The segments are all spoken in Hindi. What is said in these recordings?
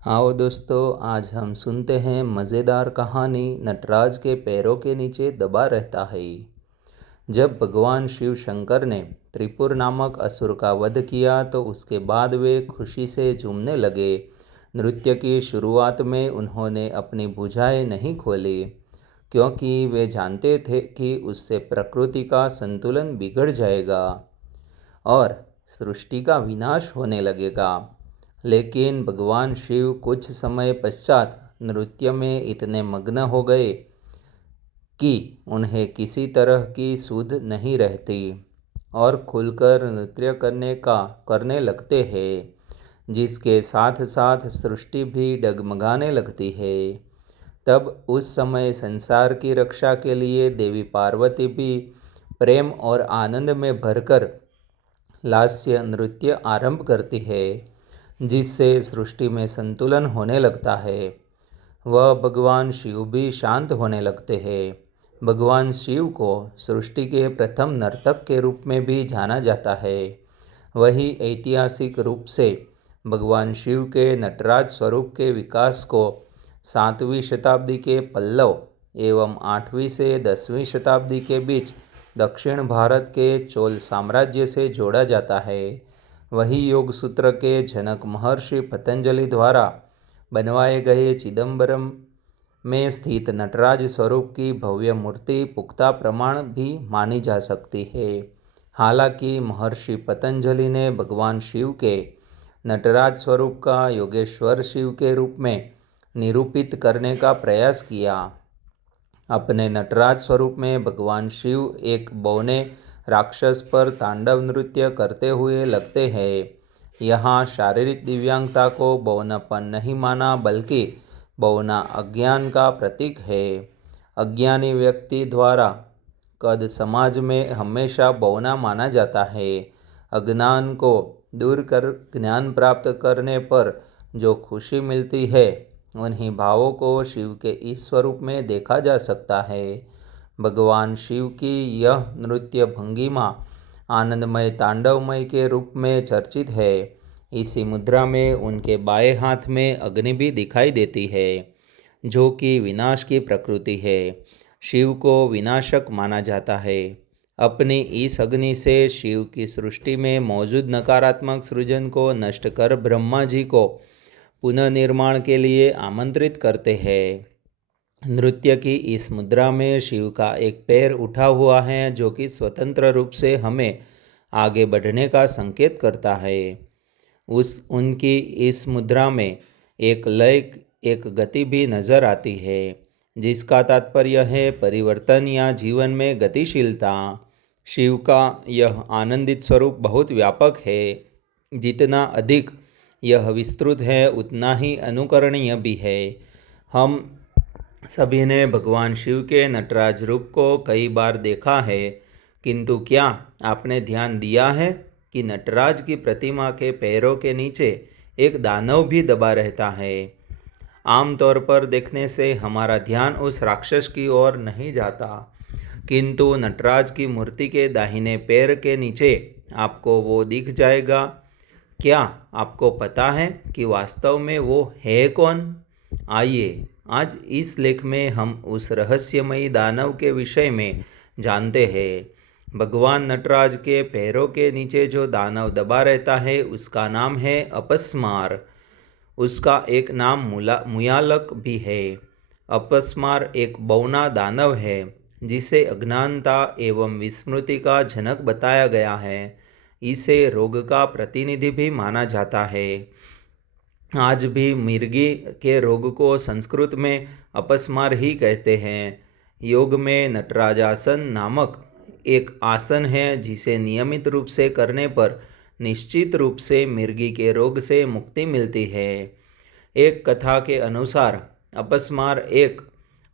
आओ दोस्तों, आज हम सुनते हैं मज़ेदार कहानी नटराज के पैरों के नीचे दबा रहता है। जब भगवान शिव शंकर ने त्रिपुर नामक असुर का वध किया तो उसके बाद वे खुशी से झूमने लगे। नृत्य की शुरुआत में उन्होंने अपनी भुजाएं नहीं खोली, क्योंकि वे जानते थे कि उससे प्रकृति का संतुलन बिगड़ जाएगा और सृष्टि का विनाश होने लगेगा। लेकिन भगवान शिव कुछ समय पश्चात नृत्य में इतने मग्न हो गए कि उन्हें किसी तरह की सुध नहीं रहती और खुलकर नृत्य करने लगते हैं, जिसके साथ साथ सृष्टि भी डगमगाने लगती है। तब उस समय संसार की रक्षा के लिए देवी पार्वती भी प्रेम और आनंद में भरकर लास्य नृत्य आरंभ करती है, जिससे सृष्टि में संतुलन होने लगता है। वह भगवान शिव भी शांत होने लगते हैं। भगवान शिव को सृष्टि के प्रथम नर्तक के रूप में भी जाना जाता है। वही ऐतिहासिक रूप से भगवान शिव के नटराज स्वरूप के विकास को 7वीं शताब्दी के पल्लव एवं 8वीं से 10वीं शताब्दी के बीच दक्षिण भारत के चोल साम्राज्य से जोड़ा जाता है। वही योग सूत्र के जनक महर्षि पतंजलि द्वारा बनवाए गए चिदंबरम में स्थित नटराज स्वरूप की भव्य मूर्ति पुख्ता प्रमाण भी मानी जा सकती है। हालांकि महर्षि पतंजलि ने भगवान शिव के नटराज स्वरूप का योगेश्वर शिव के रूप में निरूपित करने का प्रयास किया। अपने नटराज स्वरूप में भगवान शिव एक बौने राक्षस पर तांडव नृत्य करते हुए लगते हैं। यहाँ शारीरिक दिव्यांगता को बौनापन नहीं माना, बल्कि बौना अज्ञान का प्रतीक है। अज्ञानी व्यक्ति द्वारा कद समाज में हमेशा बौना माना जाता है। अज्ञान को दूर कर ज्ञान प्राप्त करने पर जो खुशी मिलती है, उन्हीं भावों को शिव के इस स्वरूप में देखा जा सकता है। भगवान शिव की यह नृत्य भंगिमा आनंदमय तांडवमय के रूप में चर्चित है। इसी मुद्रा में उनके बाएं हाथ में अग्नि भी दिखाई देती है, जो कि विनाश की प्रकृति है। शिव को विनाशक माना जाता है। अपनी इस अग्नि से शिव की सृष्टि में मौजूद नकारात्मक सृजन को नष्ट कर ब्रह्मा जी को पुनर्निर्माण के लिए आमंत्रित करते हैं। नृत्य की इस मुद्रा में शिव का एक पैर उठा हुआ है, जो कि स्वतंत्र रूप से हमें आगे बढ़ने का संकेत करता है। उनकी इस मुद्रा में एक लय, एक गति भी नजर आती है, जिसका तात्पर्य है परिवर्तन या जीवन में गतिशीलता। शिव का यह आनंदित स्वरूप बहुत व्यापक है। जितना अधिक यह विस्तृत है, उतना ही अनुकरणीय भी है। हम सभी ने भगवान शिव के नटराज रूप को कई बार देखा है, किंतु क्या आपने ध्यान दिया है कि नटराज की प्रतिमा के पैरों के नीचे एक दानव भी दबा रहता है? आमतौर पर देखने से हमारा ध्यान उस राक्षस की ओर नहीं जाता, किंतु नटराज की मूर्ति के दाहिने पैर के नीचे आपको वो दिख जाएगा। क्या आपको पता है कि वास्तव में वो है कौन? आइए आज इस लेख में हम उस रहस्यमयी दानव के विषय में जानते हैं। भगवान नटराज के पैरों के नीचे जो दानव दबा रहता है, उसका नाम है अपस्मार। उसका एक नाम मुयालक भी है। अपस्मार एक बौना दानव है, जिसे अज्ञानता एवं विस्मृति का जनक बताया गया है। इसे रोग का प्रतिनिधि भी माना जाता है। आज भी मिर्गी के रोग को संस्कृत में अपस्मार ही कहते हैं। योग में नटराजासन नामक एक आसन है, जिसे नियमित रूप से करने पर निश्चित रूप से मिर्गी के रोग से मुक्ति मिलती है। एक कथा के अनुसार अपस्मार एक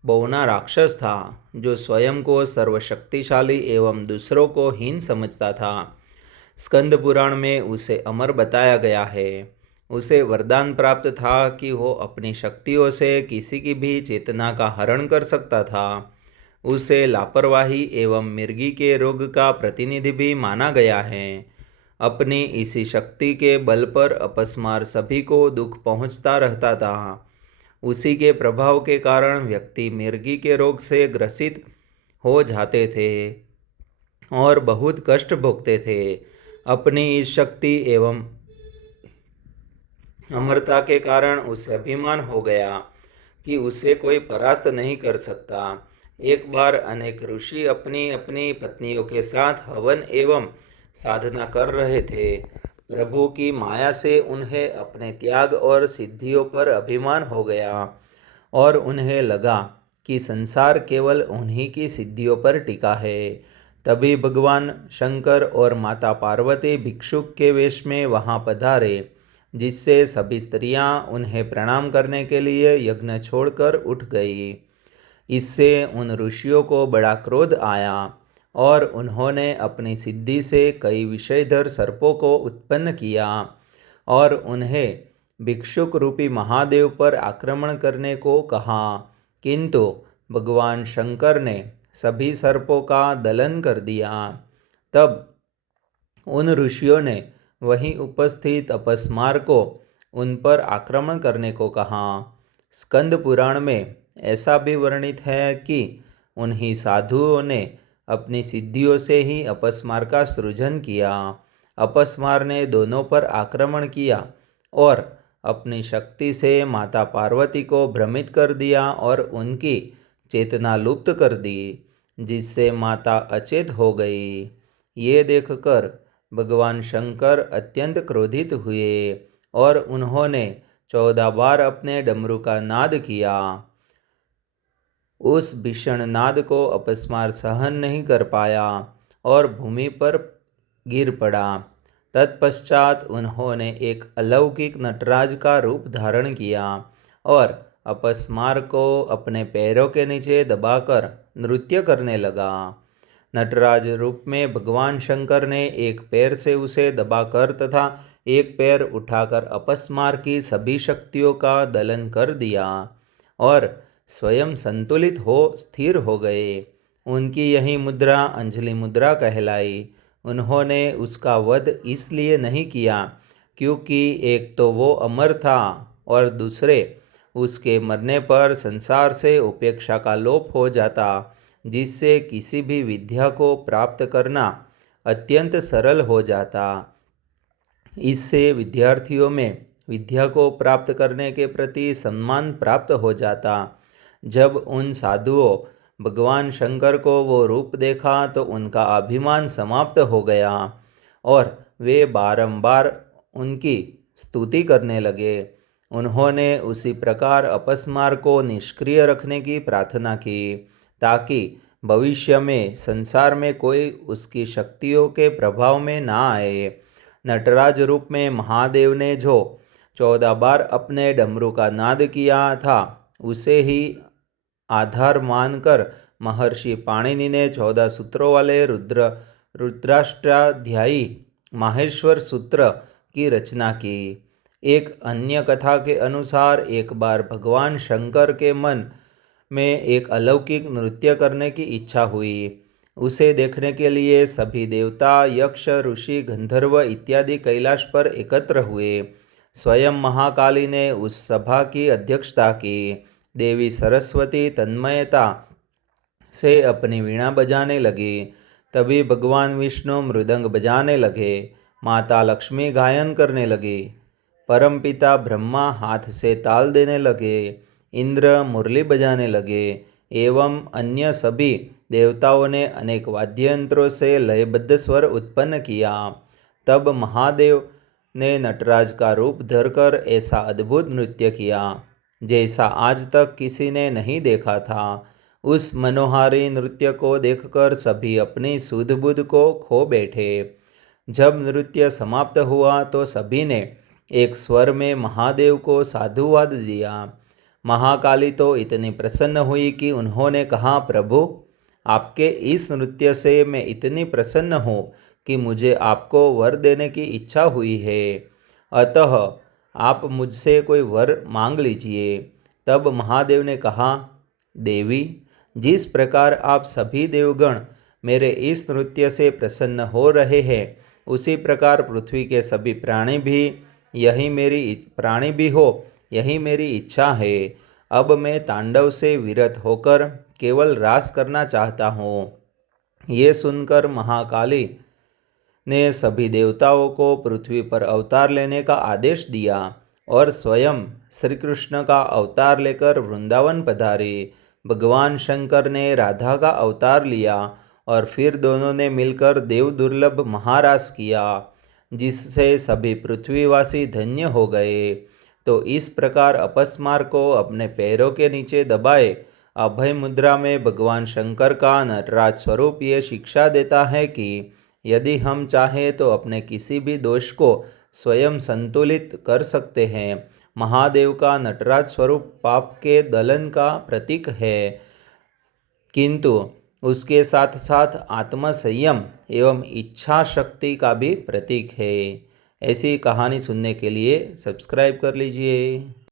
बौना राक्षस था, जो स्वयं को सर्वशक्तिशाली एवं दूसरों को हीन समझता था। स्कंद पुराण में उसे अमर बताया गया है। उसे वरदान प्राप्त था कि वो अपनी शक्तियों से किसी की भी चेतना का हरण कर सकता था। उसे लापरवाही एवं मिर्गी के रोग का प्रतिनिधि भी माना गया है। अपनी इसी शक्ति के बल पर अपस्मार सभी को दुख पहुंचता रहता था। उसी के प्रभाव के कारण व्यक्ति मिर्गी के रोग से ग्रसित हो जाते थे और बहुत कष्ट भोगते थे। अपनी इस शक्ति एवं अमरता के कारण उसे अभिमान हो गया कि उसे कोई परास्त नहीं कर सकता। एक बार अनेक ऋषि अपनी अपनी पत्नियों के साथ हवन एवं साधना कर रहे थे। प्रभु की माया से उन्हें अपने त्याग और सिद्धियों पर अभिमान हो गया और उन्हें लगा कि संसार केवल उन्हीं की सिद्धियों पर टिका है। तभी भगवान शंकर और माता पार्वती भिक्षुक के वेश में वहां पधारे, जिससे सभी स्त्रियां उन्हें प्रणाम करने के लिए यज्ञ छोड़कर उठ गई। इससे उन ऋषियों को बड़ा क्रोध आया और उन्होंने अपनी सिद्धि से कई विषयधर सर्पों को उत्पन्न किया और उन्हें भिक्षुक रूपी महादेव पर आक्रमण करने को कहा। किंतु भगवान शंकर ने सभी सर्पों का दलन कर दिया। तब उन ऋषियों ने वहीं उपस्थित अपस्मार को उन पर आक्रमण करने को कहा। स्कंद पुराण में ऐसा भी वर्णित है कि उन्हीं साधुओं ने अपनी सिद्धियों से ही अपस्मार का सृजन किया। अपस्मार ने दोनों पर आक्रमण किया और अपनी शक्ति से माता पार्वती को भ्रमित कर दिया और उनकी चेतना लुप्त कर दी, जिससे माता अचेत हो गई। ये देखकर भगवान शंकर अत्यंत क्रोधित हुए और उन्होंने 14 बार अपने डमरू का नाद किया। उस भीषण नाद को अपस्मार सहन नहीं कर पाया और भूमि पर गिर पड़ा। तत्पश्चात उन्होंने एक अलौकिक नटराज का रूप धारण किया और अपस्मार को अपने पैरों के नीचे दबाकर नृत्य करने लगा। नटराज रूप में भगवान शंकर ने एक पैर से उसे दबाकर तथा एक पैर उठाकर अपस्मार की सभी शक्तियों का दलन कर दिया और स्वयं संतुलित हो स्थिर हो गए। उनकी यही मुद्रा अंजलि मुद्रा कहलाई। उन्होंने उसका वध इसलिए नहीं किया क्योंकि एक तो वो अमर था और दूसरे उसके मरने पर संसार से उपेक्षा का लोप हो जाता, जिससे किसी भी विद्या को प्राप्त करना अत्यंत सरल हो जाता। इससे विद्यार्थियों में विद्या को प्राप्त करने के प्रति सम्मान प्राप्त हो जाता। जब उन साधुओं भगवान शंकर को वो रूप देखा तो उनका अभिमान समाप्त हो गया और वे बारंबार उनकी स्तुति करने लगे। उन्होंने उसी प्रकार अपस्मार को निष्क्रिय रखने की प्रार्थना की ताकि भविष्य में संसार में कोई उसकी शक्तियों के प्रभाव में ना आए। नटराज रूप में महादेव ने जो 14 बार अपने डमरू का नाद किया था, उसे ही आधार मानकर महर्षि पाणिनि ने 14 सूत्रों वाले रुद्राष्टाध्यायी माहेश्वर सूत्र की रचना की। एक अन्य कथा के अनुसार एक बार भगवान शंकर के मन में एक अलौकिक नृत्य करने की इच्छा हुई। उसे देखने के लिए सभी देवता, यक्ष, ऋषि, गंधर्व इत्यादि कैलाश पर एकत्र हुए। स्वयं महाकाली ने उस सभा की अध्यक्षता की। देवी सरस्वती तन्मयता से अपनी वीणा बजाने लगी। तभी भगवान विष्णु मृदंग बजाने लगे। माता लक्ष्मी गायन करने लगी। परमपिता ब्रह्मा हाथ से ताल देने लगे। इंद्र मुरली बजाने लगे एवं अन्य सभी देवताओं ने अनेक वाद्ययंत्रों से लयबद्ध स्वर उत्पन्न किया। तब महादेव ने नटराज का रूप धरकर ऐसा अद्भुत नृत्य किया जैसा आज तक किसी ने नहीं देखा था। उस मनोहारी नृत्य को देखकर सभी अपनी सुध बुध को खो बैठे। जब नृत्य समाप्त हुआ तो सभी ने एक स्वर में महादेव को साधुवाद दिया। महाकाली तो इतनी प्रसन्न हुई कि उन्होंने कहा, प्रभु, आपके इस नृत्य से मैं इतनी प्रसन्न हूँ कि मुझे आपको वर देने की इच्छा हुई है। अतः आप मुझसे कोई वर मांग लीजिए। तब महादेव ने कहा, देवी, जिस प्रकार आप सभी देवगण मेरे इस नृत्य से प्रसन्न हो रहे हैं, उसी प्रकार पृथ्वी के सभी प्राणी भी हो यही मेरी इच्छा है। अब मैं तांडव से विरत होकर केवल रास करना चाहता हूँ। ये सुनकर महाकाली ने सभी देवताओं को पृथ्वी पर अवतार लेने का आदेश दिया और स्वयं श्री कृष्ण का अवतार लेकर वृंदावन पधारे। भगवान शंकर ने राधा का अवतार लिया और फिर दोनों ने मिलकर देव दुर्लभ महारास किया, जिससे सभी पृथ्वीवासी धन्य हो गए। तो इस प्रकार अपस्मार को अपने पैरों के नीचे दबाए अभय मुद्रा में भगवान शंकर का नटराज स्वरूप ये शिक्षा देता है कि यदि हम चाहें तो अपने किसी भी दोष को स्वयं संतुलित कर सकते हैं। महादेव का नटराज स्वरूप पाप के दलन का प्रतीक है, किंतु उसके साथ साथ आत्मसंयम एवं इच्छा शक्ति का भी प्रतीक है। ऐसी कहानी सुनने के लिए सब्सक्राइब कर लीजिए।